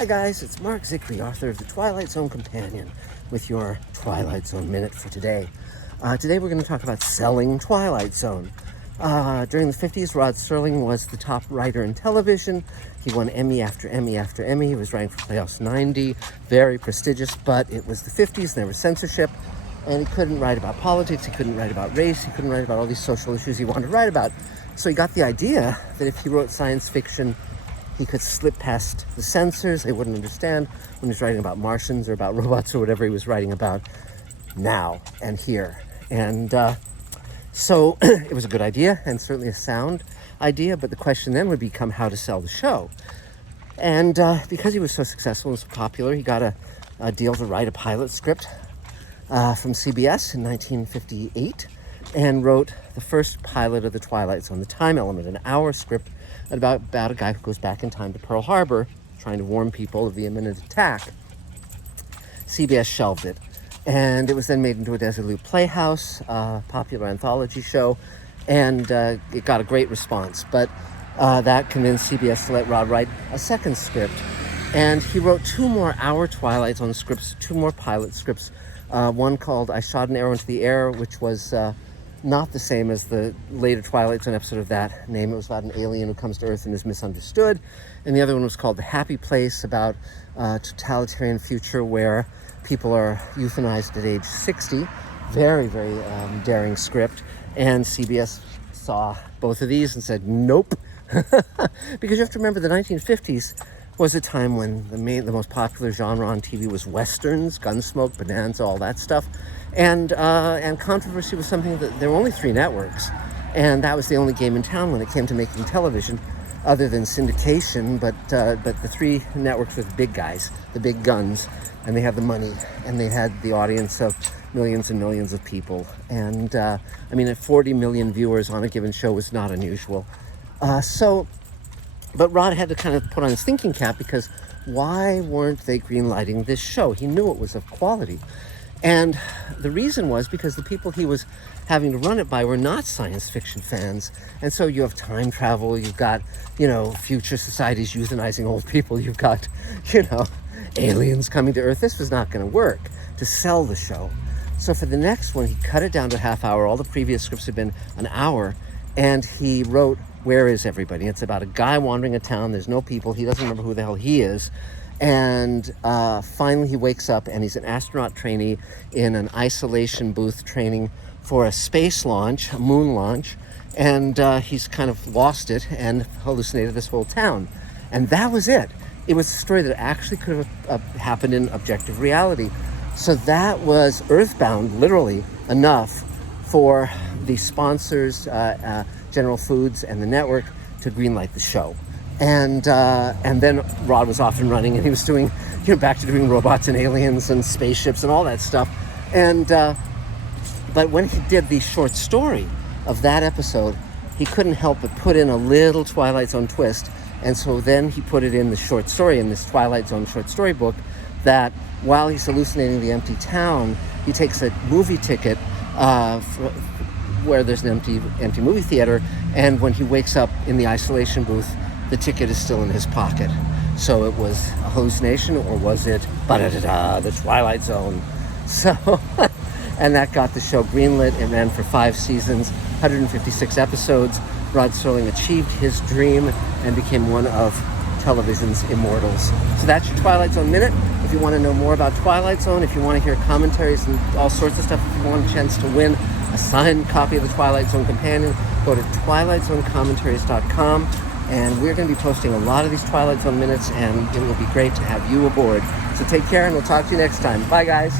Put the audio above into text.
Hi guys, it's Mark Zickley, author of The Twilight Zone Companion, with your Twilight Zone Minute for today. Today we're going to talk about selling Twilight Zone. During the 50s, Rod Serling was the top writer in television. He won Emmy after Emmy after Emmy. He was ranked for Playhouse 90, very prestigious, but it was the 50s, there was censorship, and he couldn't write about politics, he couldn't write about race, he couldn't write about all these social issues he wanted to write about. So he got the idea that if he wrote science fiction, he could slip past the censors. They wouldn't understand when he was writing about Martians or about robots or whatever he was writing about now and here. And so it was a good idea and certainly a sound idea, but the question then would become how to sell the show. And because he was so successful and so popular, he got a deal to write a pilot script from CBS in 1958 and wrote the first pilot of The Twilight Zone, The Time Element, an hour script about a guy who goes back in time to Pearl Harbor trying to warn people of the imminent attack. CBS shelved it, and it was then made into a Desilu Playhouse, popular anthology show, and it got a great response. But that convinced CBS to let Rod write a second script, and he wrote two more hour Twilight Zone scripts, two more pilot scripts, one called I Shot an Arrow into the Air, which was not the same as the later Twilight Zone episode of that name. It was about an alien who comes to Earth and is misunderstood. And the other one was called The Happy Place, about a totalitarian future where people are euthanized at age 60. Very, very daring script. And CBS saw both of these and said, nope. Because you have to remember the 1950s was a time when the most popular genre on TV was westerns, Gunsmoke, Bonanza, all that stuff. And controversy was something that there were only 3 networks, and that was the only game in town when it came to making television, other than syndication. But the 3 networks were the big guys, the big guns, and they had the money, and they had the audience of millions and millions of people. And at 40 million viewers on a given show was not unusual. But Rod had to kind of put on his thinking cap, because why weren't they greenlighting this show? He knew it was of quality. And the reason was because the people he was having to run it by were not science fiction fans. And so you have time travel, you've got, future societies euthanizing old people, you've got, aliens coming to Earth. This was not going to work to sell the show. So for the next one, he cut it down to a half hour. All the previous scripts had been an hour. And he wrote Where Is Everybody? It's about a guy wandering a town. There's no people. He doesn't remember who the hell he is. And finally he wakes up, and he's an astronaut trainee in an isolation booth training for a space launch, a moon launch. And he's kind of lost it and hallucinated this whole town. And that was it. It was a story that actually could have happened in objective reality. So that was earthbound, literally, enough for the sponsors, General Foods and the network, to greenlight the show. And then Rod was off and running, and he was doing, back to doing robots and aliens and spaceships and all that stuff. And but when he did the short story of that episode, he couldn't help but put in a little Twilight Zone twist. And so then he put it in the short story, in this Twilight Zone short story book, that while he's hallucinating the empty town, he takes a movie ticket where there's an empty movie theater, and when he wakes up in the isolation booth, the ticket is still in his pocket. So it was a hallucination, or was it the Twilight Zone? So, and that got the show greenlit. It ran for 5 seasons, 156 episodes. Rod Serling achieved his dream and became one of television's immortals. So that's your Twilight Zone Minute. If you want to know more about Twilight Zone, if you want to hear commentaries and all sorts of stuff, if you want a chance to win a signed copy of the Twilight Zone Companion, go to twilightzonecommentary.com, and we're going to be posting a lot of these Twilight Zone Minutes, and it will be great to have you aboard. So take care, and we'll talk to you next time. Bye, guys.